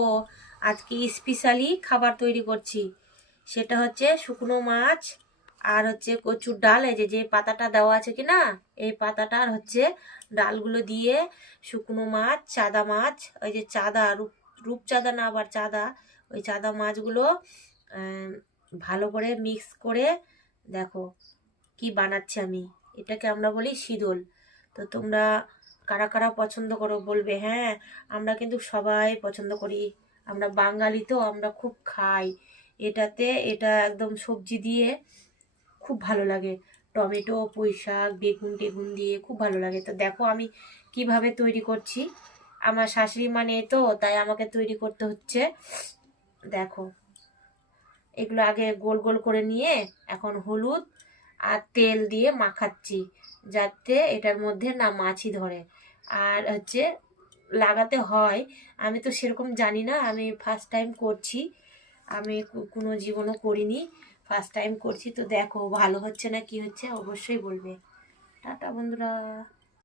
ও আজকে স্পেশালি খাবার তৈরি করছি। সেটা হচ্ছে শুকনো মাছ আর হচ্ছে কচুর ডাল। এই যে যে পাতাটা দেওয়া আছে কি না, এই পাতাটা আর হচ্ছে ডালগুলো দিয়ে শুকনো মাছ, চাদা মাছ, ওই যে চাদা রূপচাঁদা না আবার চাদা, ওই চাদা মাছগুলো আহ, ভালো করে মিক্স করে দেখো কি বানাচ্ছি আমি। এটাকে আমরা বলি শীদল। তো তোমরা কারা কারা পছন্দ করো বলবে। হ্যাঁ, আমরা কিন্তু সবাই পছন্দ করি। আমরা বাঙালি তো, আমরা খুব খাই। এটা একদম সবজি দিয়ে খুব ভালো লাগে। টমেটো, পুঁই শাক, বেগুন টেগুন দিয়ে খুব ভালো লাগে। তো দেখো আমি কিভাবে তৈরি করছি। আমার শাশুড়ি মা নেই তো, তাই আমাকে তৈরি করতে হচ্ছে। দেখো, এগুলো আগে গোল গোল করে নিয়ে এখন হলুদ আর তেল দিয়ে মাখাচ্ছি, যাতে এটার মধ্যে না মাছি ধরে। আর হচ্ছে লাগাতে হয়, আমি তো সেরকম জানি না, আমি ফার্স্ট টাইম করছি। আমি কোনো জীবনও করিনি, ফার্স্ট টাইম করছি। তো দেখো ভালো হচ্ছে না কি হচ্ছে অবশ্যই বলবে। টাটা বন্ধুরা।